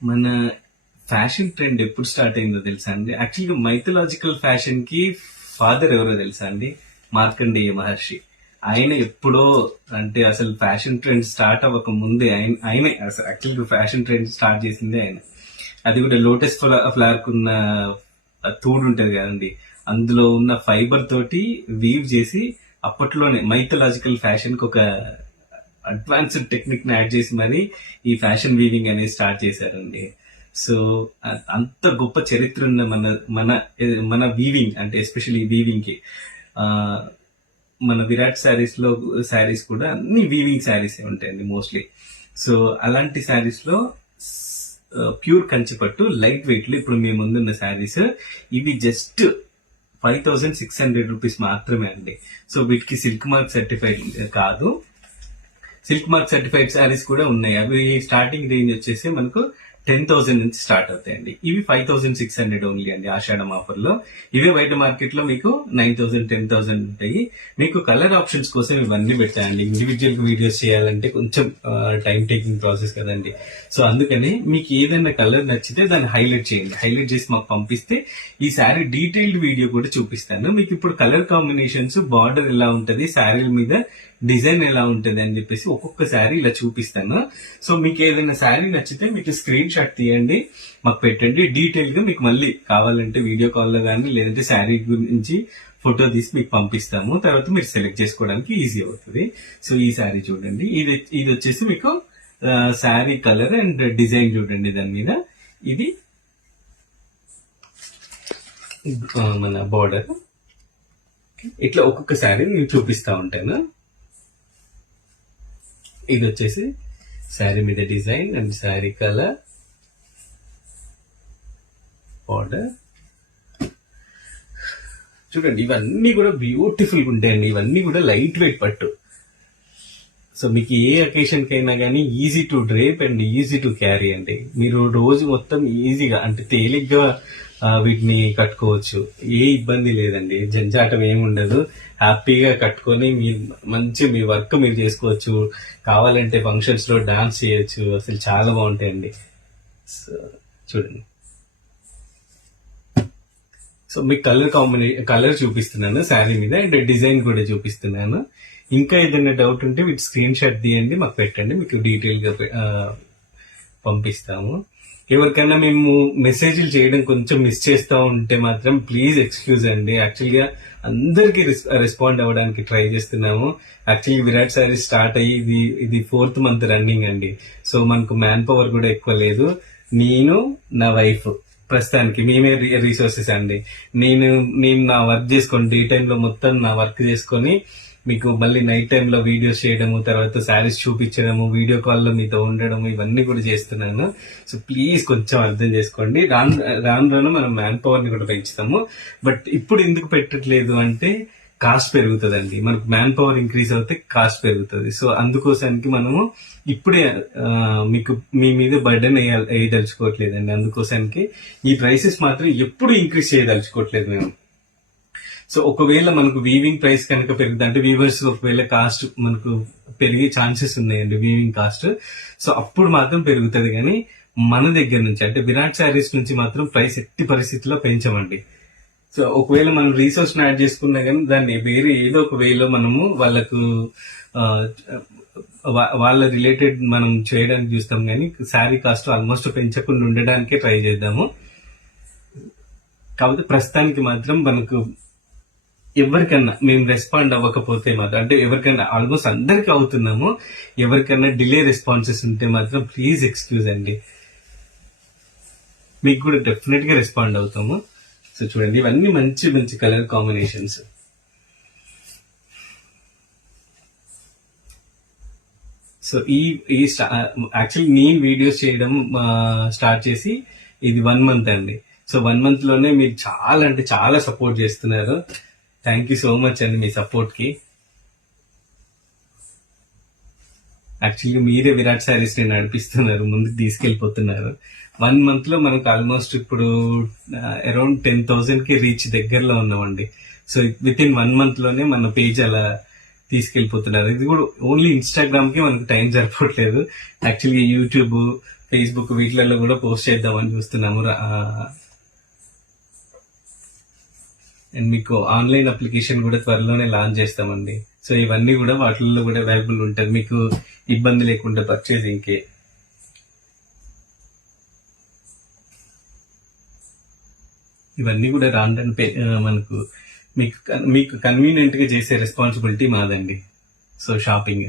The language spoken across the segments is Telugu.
మన ఫ్యాషన్ ట్రెండ్ ఎప్పుడు స్టార్ట్ అయిందో తెలుసా అండి? యాక్చువల్గా మైథలాజికల్ ఫ్యాషన్ కి ఫాదర్ ఎవరో తెలుసా అండి? మార్కండేయ మహర్షి. ఆయన ఎప్పుడో, అంటే అసలు ఫ్యాషన్ ట్రెండ్ స్టార్ట్ అవ్వక ముందే ఆయనే అసలు యాక్చువల్గా ఫ్యాషన్ ట్రెండ్ స్టార్ట్ చేసిందే ఆయన. అది కూడా లోటస్ ఫ్లవర్ కున్న తూడు ఉంటది కదండి, అందులో ఉన్న ఫైబర్ తోటి వీవ్ చేసి అప్పట్లోనే మైథలాజికల్ ఫ్యాషన్ కి ఒక అడ్వాన్స్డ్ టెక్నిక్ ని యాడ్ చేసి మరి ఈ ఫ్యాషన్ వీవింగ్ అనేది స్టార్ట్ చేశారండి. సో అంత గొప్ప చరిత్ర ఉన్న మన మన మన వీవింగ్, అంటే ఎస్పెషల్లీ వీవింగ్ కి ఆ, మన విరాట్ శారీస్ కూడా అన్ని వీవింగ్ శారీస్ ఉంటాయండి మోస్ట్లీ. సో అలాంటి శారీస్ లో ప్యూర్ కంచిపట్టు లైట్ వెయిట్ లో ఇప్పుడు మీ ముందున్న శారీస్ ఇవి జస్ట్ 5600 రూపీస్ మాత్రమే అండి. సో వీటికి సిల్క్ మార్క్ సర్టిఫైడ్ కాదు, సిల్క్ మార్క్ సర్టిఫైడ్ శారీస్ కూడా ఉన్నాయి. అవి స్టార్టింగ్ రేంజ్ వచ్చేసి మనకు 10,000 నుంచి స్టార్ట్ అవుతాయండి. ఇవి 5600 ఓన్లీ అండి ఆషాఢం ఆఫర్ లో. ఇవే బయట మార్కెట్ లో మీకు 9000, 10,000 ఉంటాయి. మీకు కలర్ ఆప్షన్స్ కోసం ఇవన్నీ పెట్టాయండి. ఇండివిజువల్ వీడియోస్ చేయాలంటే కొంచెం టైం టేకింగ్ ప్రాసెస్ కదండి. సో అందుకని మీకు ఏదైనా కలర్ నచ్చితే దాన్ని హైలైట్ చేయండి. హైలైట్ చేసి మాకు పంపిస్తే ఈ శారీ డీటెయిల్డ్ వీడియో కూడా చూపిస్తాను. మీకు ఇప్పుడు కలర్ కాంబినేషన్స్, బార్డర్ ఎలా ఉంటది, శారీల మీద డిజైన్ ఎలా ఉంటది అని చెప్పేసి ఒక్కొక్క శారీ ఇలా చూపిస్తాను. సో మీకు ఏదైనా శారీ నచ్చితే మీకు స్క్రీన్ షాట్ తీయండి, మాకు పెట్టండి. డీటెయిల్ గా మీకు మళ్ళీ కావాలంటే వీడియో కాల్ లో కానీ లేదంటే శారీ గురించి ఫోటో తీసి మీకు పంపిస్తాము. తర్వాత మీరు సెలెక్ట్ చేసుకోవడానికి ఈజీ అవుతుంది. సో ఈ శారీ చూడండి, ఇది వచ్చేసి మీకు శారీ కలర్ అండ్ డిజైన్ చూడండి దాని మీద. ఇది మన బార్డర్. ఇట్లా ఒక్కొక్క శారీ నేను చూపిస్తా ఉంటాను. ఇది వచ్చేసి శారీ మీద design and sari colour, border చూడండి. ఇవన్నీ కూడా బ్యూటిఫుల్ గా ఉంటాయండి. ఇవన్నీ కూడా లైట్ వెయిట్ పట్టు. సో మీకు ఏ అకేషన్ కైనా కానీ easy to drape and easy to carry అండి. మీరు రోజు మొత్తం ఈజీగా అంటే తేలిగ్గా వీటిని కట్టుకోవచ్చు. ఏ ఇబ్బంది లేదండి, జంజాటం ఏమి ఉండదు. హ్యాపీగా కట్టుకొని మీ వర్క్ మీరు చేసుకోవచ్చు. కావాలంటే ఫంక్షన్స్ లో డాన్స్ చేయొచ్చు. అసలు చాలా బాగుంటాయండి. సో చూడండి. సో మీకు కలర్ చూపిస్తున్నాను శారీ మీద అండ్ డిజైన్ కూడా చూపిస్తున్నాను. ఇంకా ఏదైనా డౌట్ ఉంటే వీటి స్క్రీన్ షాట్ తీయండి, మాకు పెట్టండి, మీకు డీటెయిల్ గా పంపిస్తాము. ఎవరికైనా మేము మెసేజ్లు చేయడం కొంచెం మిస్ చేస్తా ఉంటే మాత్రం ప్లీజ్ ఎక్స్క్యూజ్ అండి. యాక్చువల్ గా అందరికి రెస్పాండ్ అవ్వడానికి ట్రై చేస్తున్నాము. యాక్చువల్లీ విరాట్ శారీ స్టార్ట్ అయ్యి ఇది 4th మంత్ రన్నింగ్ అండి. సో మనకు మ్యాన్ పవర్ కూడా ఎక్కువ లేదు. నేను నా వైఫ్ ప్రస్తుతానికి మేమే రీసోర్సెస్ అండి. నేను నా వర్క్ చేసుకొని డే టైంలో మొత్తం నా వర్క్ చేసుకొని మీకు మళ్ళీ నైట్ టైంలో వీడియోస్ చేయడము, తర్వాత శారీస్ చూపించడము, వీడియో కాల్లో మీతో ఉండడము, ఇవన్నీ కూడా చేస్తున్నాను. సో ప్లీజ్ కొంచెం అర్థం చేసుకోండి. రాను మనం మ్యాన్ పవర్ ని కూడా పెంచుతాము. బట్ ఇప్పుడు ఎందుకు పెట్టట్లేదు అంటే కాస్ట్ పెరుగుతుందండి. మనకు మ్యాన్ పవర్ ఇంక్రీజ్ అవుతే కాస్ట్ పెరుగుతుంది. సో అందుకోసానికి మనము ఇప్పుడే మీకు మీ మీద బర్డెన్ వేయదలుచుకోవట్లేదండి. అందుకోసానికి ఈ ప్రైసెస్ మాత్రం ఎప్పుడు ఇంక్రీజ్ చేయదలుచుకోవట్లేదు మేము. సో ఒకవేళ మనకు వీవింగ్ ప్రైస్ కనుక పెరుగుతుంది అంటే వీవర్స్ ఒకవేళ కాస్ట్ మనకు పెరిగే ఛాన్సెస్ ఉన్నాయండి, వీవింగ్ కాస్ట్. సో అప్పుడు మాత్రం పెరుగుతుంది. కానీ మన దగ్గర నుంచి అంటే విరాట్ శారీస్ నుంచి మాత్రం ప్రైస్ ఎట్టి పరిస్థితుల్లో పెంచమండి. సో ఒకవేళ మనం రీసోర్స్ యాడ్ చేసుకున్నా కానీ దాన్ని వేరే ఏదో ఒక వేలో మనము వాళ్ళకు వాళ్ళ రిలేటెడ్ మనం చేయడానికి చూస్తాం. కానీ శారీ కాస్ట్ ఆల్మోస్ట్ పెంచకుండా ఉండడానికే ట్రై చేద్దాము. కాకపోతే ప్రస్తుతానికి మాత్రం మనకు ఎవరికన్నా మేము రెస్పాండ్ అవ్వకపోతే మాత్రం, అంటే ఎవరికైనా ఆల్మోస్ట్ అందరికి అవుతున్నాము, ఎవరికైనా డిలే రెస్పాన్సెస్ ఉంటే మాత్రం ప్లీజ్ ఎక్స్క్యూజ్ అండి. మీకు కూడా డెఫినెట్ గా రెస్పాండ్ అవుతాము. సో చూడండి, ఇవన్నీ మంచి మంచి కలర్ కాంబినేషన్స్. సో ఈ యాక్చువల్లీ నేను వీడియోస్ చేయడం స్టార్ట్ చేసి ఇది 1 మంత్ అండి. సో 1 మంత్ లోనే మీరు చాలా అంటే చాలా సపోర్ట్ చేస్తున్నారు. థ్యాంక్ యూ సో మచ్ అండి మీ సపోర్ట్ కి. యాక్చువల్లీ మీరే విరాట్ శారీస్ ని నడిపిస్తున్నారు, ముందుకు తీసుకెళ్లిపోతున్నారు. 1 మంత్ లో మనకు ఆల్మోస్ట్ ఇప్పుడు అరౌండ్ 10,000 కి రీచ్ దగ్గరలో ఉన్నామండి. సో విత్ ఇన్ 1 మంత్ లోనే మన పేజ్ అలా తీసుకెళ్లిపోతున్నారు. ఇది కూడా ఓన్లీ ఇన్స్టాగ్రామ్ కి మనకు టైం సరిపోవట్లేదు. యాక్చువల్లీ యూట్యూబ్, ఫేస్బుక్ వీటిలలో కూడా పోస్ట్ చేద్దామని చూస్తున్నాము. అండ్ మీకు ఆన్లైన్ అప్లికేషన్ కూడా త్వరలోనే లాంచ్ చేస్తామండి. సో ఇవన్నీ కూడా వాటిల్లో కూడా అవైలబుల్ ఉంటుంది, మీకు ఇబ్బంది లేకుండా పర్చేసింగ్కి. ఇవన్నీ కూడా రాను మనకు మీకు కన్వీనియంట్ గా చేసే రెస్పాన్సిబిలిటీ మాదండి. సో షాపింగ్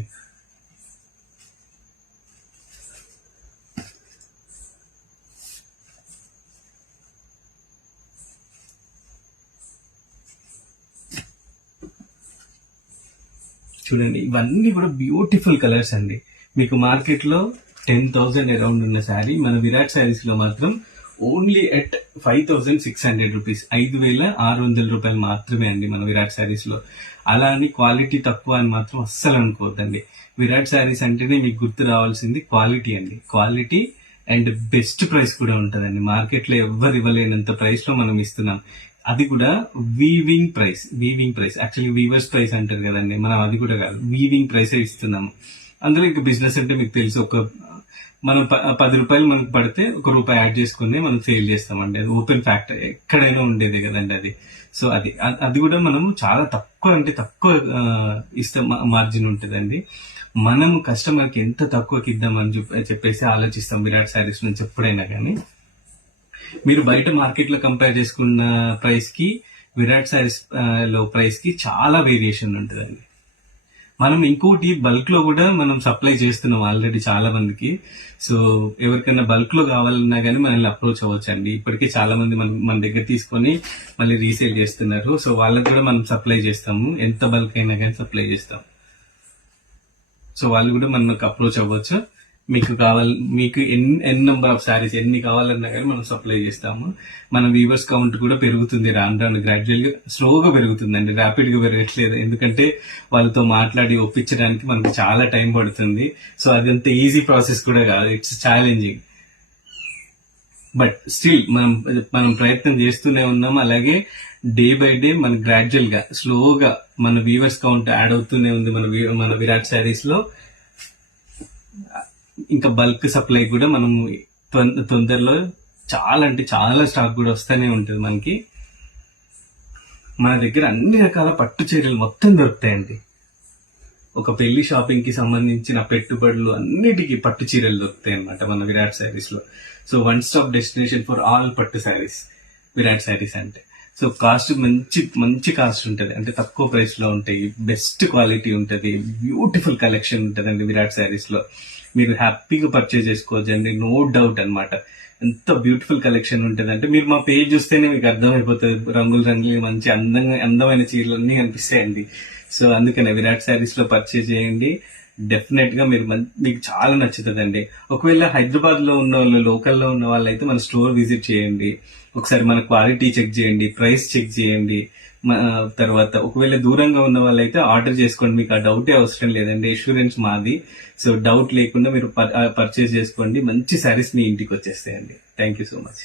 చూడండి, ఇవన్నీ కూడా బ్యూటిఫుల్ కలర్స్ అండి. మీకు మార్కెట్ లో 10,000 అరౌండ్ ఉన్న శారీ మన విరాట్ శారీస్ లో మాత్రం ఓన్లీ ఎట్ 5,600 రూపీస్, 5,600 రూపాయలు మాత్రమే అండి మన విరాట్ శారీస్ లో. అలా అని క్వాలిటీ తక్కువ అని మాత్రం అస్సలు అనుకోవద్దండి. విరాట్ శారీస్ అంటేనే మీకు గుర్తు రావాల్సింది క్వాలిటీ అండి. క్వాలిటీ అండ్ బెస్ట్ ప్రైస్ కూడా ఉంటుందండి. మార్కెట్ లో ఎవ్వరు ఇవ్వలేనంత ప్రైస్ లో మనం ఇస్తున్నాం. అది కూడా weaving price. Actually weavers price అంటారు కదండి, మనం అది కూడా కాదు, వీవింగ్ ప్రైసే ఇస్తున్నాము. అందులో ఇంకా బిజినెస్ అంటే మీకు తెలుసు, మనం 10 రూపాయలు మనకు పడితే 1 రూపాయి యాడ్ చేసుకుని మనం సేల్ చేస్తామండి. అది ఓపెన్ ఫ్యాక్టరీ, ఎక్కడైనా ఉండేదే కదండి అది. సో అది కూడా మనము చాలా తక్కువ ఇస్తాం, మార్జిన్ ఉంటుందండి. మనం కస్టమర్కి ఎంత తక్కువకి ఇద్దామని చెప్పేసి ఆలోచిస్తాం విరాట్ శారీస్ నుంచి ఎప్పుడైనా కానీ. మీరు బయట మార్కెట్ లో కంపేర్ చేసుకున్న ప్రైస్ కి విరాట్ శారీస్ లో ప్రైస్ కి చాలా వేరియేషన్ ఉంటుందండి. మనం ఇంకోటి బల్క్ లో కూడా మనం సప్లై చేస్తున్నాం ఆల్రెడీ చాలా మందికి. సో ఎవరికైనా బల్క్ లో కావాలన్నా కానీ మనల్ని అప్రోచ్ అవ్వచ్చు అండి. ఇప్పటికే చాలా మంది మన దగ్గర తీసుకొని మళ్ళీ రీసేల్ చేస్తున్నారు. సో వాళ్ళకి కూడా మనం సప్లై చేస్తాము, ఎంత బల్క్ అయినా కానీ సప్లై చేస్తాం. సో వాళ్ళు కూడా మనకు అప్రోచ్ అవ్వచ్చు. మీకు ఎన్ని నెంబర్ ఆఫ్ శారీస్ ఎన్ని కావాలన్నా కానీ మనం సప్లై చేస్తాము. మన వీవర్స్ కౌంట్ కూడా పెరుగుతుంది రాను గ్రాడ్యువల్ గా, స్లోగా పెరుగుతుందండి, ర్యాపిడ్ గా పెరగట్లేదు. ఎందుకంటే వాళ్ళతో మాట్లాడి ఒప్పించడానికి మనకు చాలా టైం పడుతుంది. సో అదంత ఈజీ ప్రాసెస్ కూడా కాదు, ఇట్స్ ఛాలెంజింగ్. బట్ స్టిల్ మనం ప్రయత్నం చేస్తూనే ఉన్నాం. అలాగే డే బై డే మన గ్రాడ్యువల్ గా స్లోగా మన వీవర్స్ కౌంట్ యాడ్ అవుతూనే ఉంది మన విరాట్ శారీస్ లో. ఇంకా బల్క్ సప్లై కూడా మనం తొందరలో చాలా స్టాక్ కూడా వస్తూనే ఉంటుంది మనకి. మన దగ్గర అన్ని రకాల పట్టు చీరలు మొత్తం దొరుకుతాయండి. ఒక పెళ్లి షాపింగ్ కి సంబంధించిన పెట్టుబడులు అన్నిటికీ పట్టు చీరలు దొరుకుతాయి అన్నమాట మన విరాట్ శారీస్ లో. So one stop destination for all పట్టు శారీస్ విరాట్ శారీస్ అంటే. సో కాస్ట్ మంచి కాస్ట్ ఉంటుంది, అంటే తక్కువ ప్రైస్ లో ఉంటాయి, బెస్ట్ క్వాలిటీ ఉంటుంది, బ్యూటిఫుల్ కలెక్షన్ ఉంటుందండి విరాట్ శారీస్ లో. మీరు హ్యాపీగా పర్చేజ్ చేసుకోవచ్చు అండి, నో డౌట్ అనమాట. ఎంత బ్యూటిఫుల్ కలెక్షన్ ఉంటుంది అంటే మీరు మా పేజ్ చూస్తేనే మీకు అర్థమైపోతుంది. రంగులు మంచి అందమైన చీరలు అన్ని కనిపిస్తాయండి. సో అందుకనే విరాట్ శారీస్ లో పర్చేజ్ చేయండి. డెఫినెట్ గా మీకు చాలా నచ్చుతుందండి. ఒకవేళ హైదరాబాద్ లో ఉన్న వాళ్ళు, లోకల్లో ఉన్న వాళ్ళు అయితే మన స్టోర్ విజిట్ చేయండి. ఒకసారి మన క్వాలిటీ చెక్ చేయండి, ప్రైస్ చెక్ చేయండి. తర్వాత ఒకవేళ దూరంగా ఉన్న వాళ్ళైతే ఆర్డర్ చేసుకోండి, మీకు ఆ డౌటే అవసరం లేదండి, ఇన్సూరెన్స్ మాది. సో డౌట్ లేకుండా మీరు పర్చేస్ చేసుకోండి, మంచి శారీస్ మీ ఇంటికి వచ్చేస్తాయండి. Thank you so much.